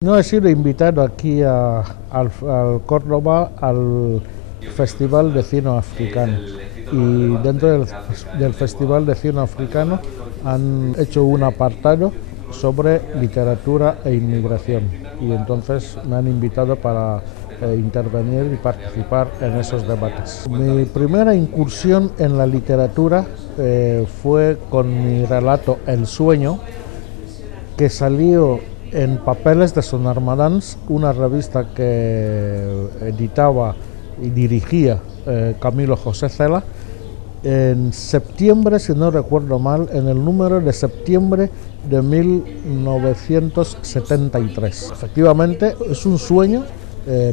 No he sido invitado aquí al Córdoba al Festival de Cine Africano, y dentro del Festival de Cine Africano han hecho un apartado sobre literatura e inmigración, y entonces me han invitado para intervenir y participar en esos debates. Mi primera incursión en la literatura fue con mi relato El sueño, que salió en Papeles de Sonarmadans, una revista que editaba y dirigía Camilo José Cela, en septiembre, si no recuerdo mal, en el número de septiembre de 1973. Efectivamente, es un sueño,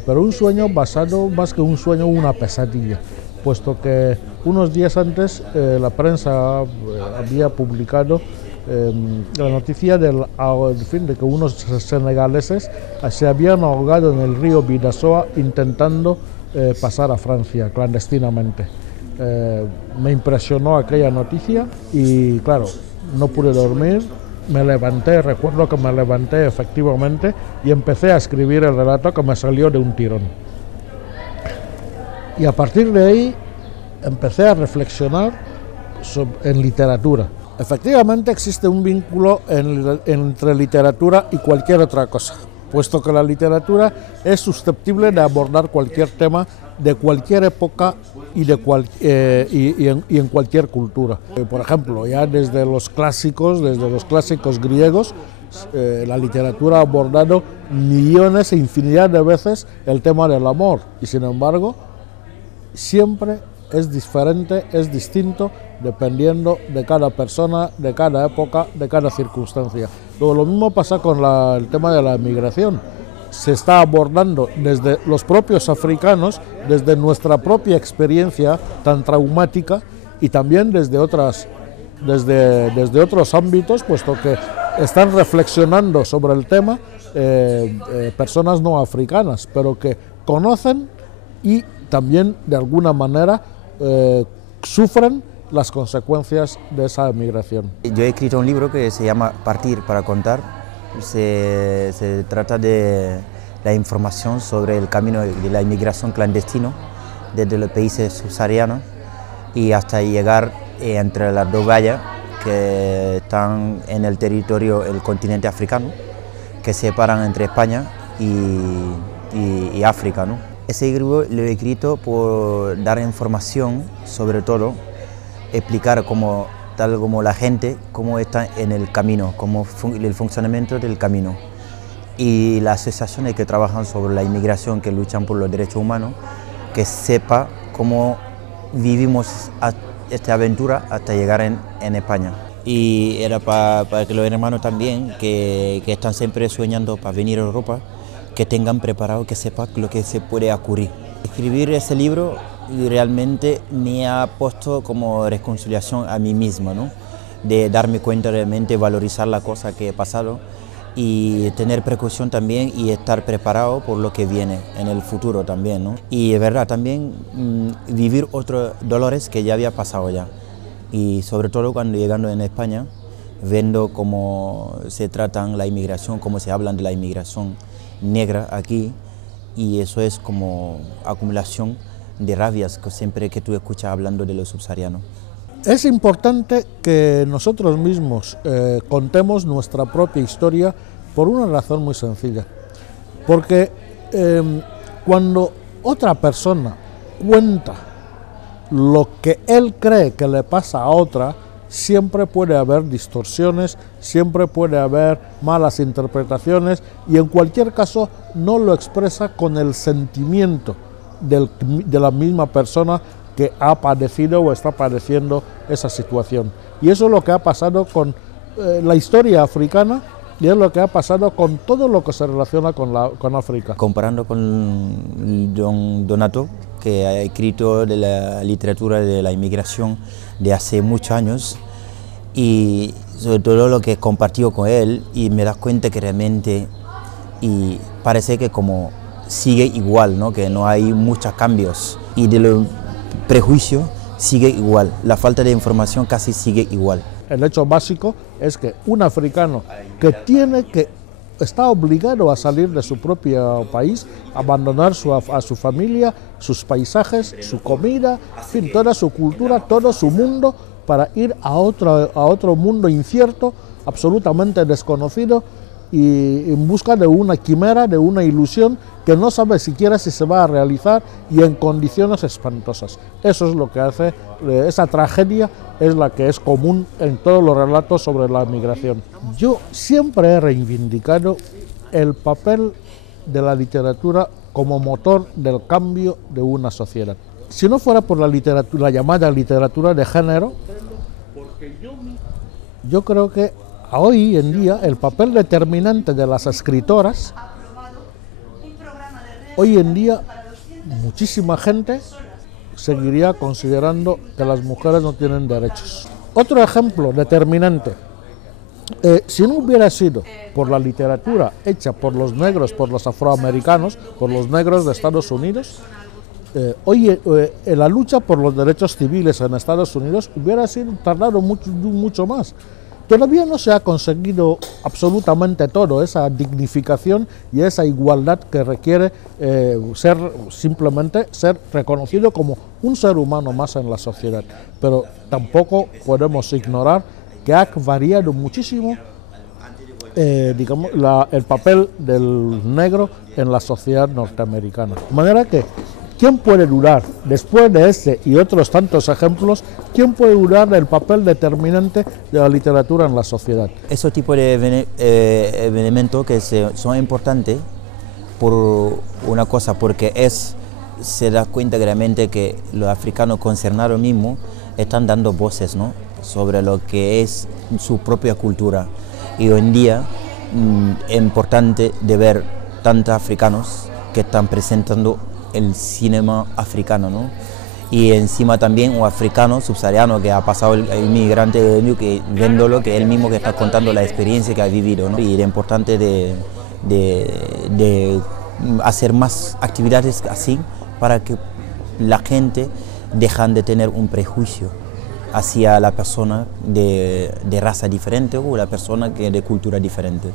pero un sueño basado, más que un sueño, una pesadilla, puesto que unos días antes la prensa había publicado la noticia de que unos senegaleses se habían ahogado en el río Bidasoa intentando pasar a Francia clandestinamente. Me impresionó aquella noticia y claro, no pude dormir, me levanté, recuerdo que me levanté efectivamente y empecé a escribir el relato, que me salió de un tirón. Y a partir de ahí empecé a reflexionar en literatura. Efectivamente existe un vínculo entre literatura y cualquier otra cosa, puesto que la literatura es susceptible de abordar cualquier tema de cualquier época y en cualquier cultura. Por ejemplo, ya desde los clásicos griegos, la literatura ha abordado millones e infinidad de veces el tema del amor, y sin embargo siempre es diferente, es distinto, dependiendo de cada persona, de cada época, de cada circunstancia. Lo mismo pasa con el tema de la migración. Se está abordando desde los propios africanos, desde nuestra propia experiencia tan traumática, y también desde otros ámbitos, puesto que están reflexionando sobre el tema personas no africanas, pero que conocen y también de alguna manera sufren las consecuencias de esa emigración. Yo he escrito un libro que se llama Partir para contar. Se trata de la información sobre el camino de la inmigración clandestina desde los países subsaharianos y hasta llegar entre las dos vallas que están en el territorio, el continente africano, que separan entre España y África, ¿no? Ese libro lo he escrito por dar información, sobre todo, explicar tal como la gente, cómo está en el camino, el funcionamiento del camino. Y las asociaciones que trabajan sobre la inmigración, que luchan por los derechos humanos, que sepa cómo vivimos esta aventura hasta llegar en España. Y era para que los hermanos también, que están siempre soñando para venir a Europa, que tengan preparado, que sepan lo que se puede ocurrir. Escribir ese libro realmente me ha puesto como reconciliación a mí mismo, ¿no? De darme cuenta realmente, valorizar la cosa que he pasado y tener precaución también y estar preparado por lo que viene en el futuro también, ¿no? Y es verdad, también vivir otros dolores que ya había pasado ya. Y sobre todo cuando llegando en España, viendo cómo se tratan la inmigración, cómo se hablan de la inmigración negra aquí, y eso es como acumulación de rabias que siempre que tú escuchas hablando de los subsaharianos. Es importante que nosotros mismos contemos nuestra propia historia por una razón muy sencilla, porque cuando otra persona cuenta lo que él cree que le pasa a otra, siempre puede haber distorsiones, siempre puede haber malas interpretaciones, y en cualquier caso no lo expresa con el sentimiento de la misma persona que ha padecido o está padeciendo esa situación. Y eso es lo que ha pasado con la historia africana, y es lo que ha pasado con todo lo que se relaciona con África. Comparando con don Donato, que ha escrito de la literatura de la inmigración de hace muchos años, y sobre todo lo que he compartido con él, y me das cuenta que realmente y parece que como sigue igual, ¿no? Que no hay muchos cambios, y de los prejuicios sigue igual, la falta de información casi sigue igual. El hecho básico es que un africano que tiene que está obligado a salir de su propio país, abandonar a su familia, sus paisajes, su comida, en fin, toda su cultura, todo su mundo, para ir a otro mundo incierto, absolutamente desconocido, y en busca de una quimera, de una ilusión que no sabe siquiera si se va a realizar y en condiciones espantosas. Eso es lo que hace, esa tragedia es la que es común en todos los relatos sobre la migración. Yo siempre he reivindicado el papel de la literatura como motor del cambio de una sociedad. Si no fuera por la literatura, la llamada literatura de género, yo creo que hoy en día el papel determinante de las escritoras, hoy en día muchísima gente seguiría considerando que las mujeres no tienen derechos. Otro ejemplo determinante, si no hubiera sido por la literatura hecha por los negros, por los afroamericanos, por los negros de Estados Unidos, hoy la lucha por los derechos civiles en Estados Unidos hubiera sido tardado mucho más. Todavía no se ha conseguido absolutamente todo, esa dignificación y esa igualdad que requiere simplemente ser reconocido como un ser humano más en la sociedad. Pero tampoco podemos ignorar que ha variado muchísimo digamos, el papel del negro en la sociedad norteamericana. De manera que, ¿quién puede dudar, después de este y otros tantos ejemplos, quién puede dudar del papel determinante de la literatura en la sociedad? Esos tipos de elementos que son importantes por una cosa, porque se da cuenta claramente que los africanos concernados mismos están dando voces, ¿no?, sobre lo que es su propia cultura. Y hoy en día es importante de ver tantos africanos que están presentando el cinema africano, ¿no? Y encima también un africano subsahariano que ha pasado el inmigrante viéndolo, que es el mismo que está contando la experiencia que ha vivido, ¿no? Y es importante de hacer más actividades así para que la gente dejan de tener un prejuicio hacia la persona de raza diferente o la persona que de cultura diferente.